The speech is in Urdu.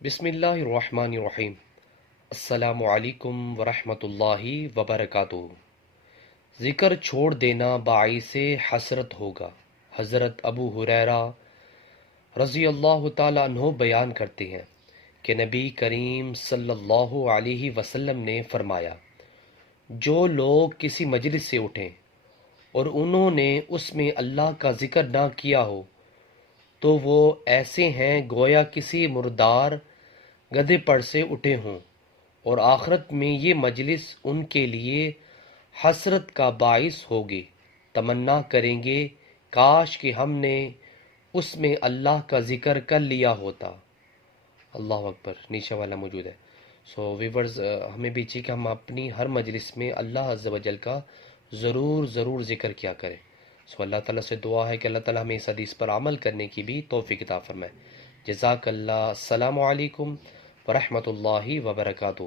بسم اللہ الرحمن الرحیم۔ السلام علیکم ورحمۃ اللہ وبرکاتہ۔ ذکر چھوڑ دینا باعث حسرت ہوگا۔ حضرت ابو ہریرہ رضی اللہ تعالیٰ عنہ بیان کرتے ہیں کہ نبی کریم صلی اللہ علیہ وسلم نے فرمایا، جو لوگ کسی مجلس سے اٹھیں اور انہوں نے اس میں اللہ کا ذکر نہ کیا ہو تو وہ ایسے ہیں گویا کسی مردار گدھے پر سے اٹھے ہوں، اور آخرت میں یہ مجلس ان کے لیے حسرت کا باعث ہوگی۔ تمنا کریں گے کاش کہ ہم نے اس میں اللہ کا ذکر کر لیا ہوتا۔ اللہ اکبر، نیچے والا موجود ہے۔ سو ویورز، ہمیں بھی چاہیے کہ ہم اپنی ہر مجلس میں اللہ عز و جل کا ضرور ذکر کیا کریں۔ سو اللہ تعالیٰ سے دعا ہے کہ اللہ تعالیٰ ہمیں اس حدیث پر عمل کرنے کی بھی توفیق عطا فرمائے۔ جزاک اللہ۔ السلام علیکم ورحمۃ اللہ وبرکاتہ۔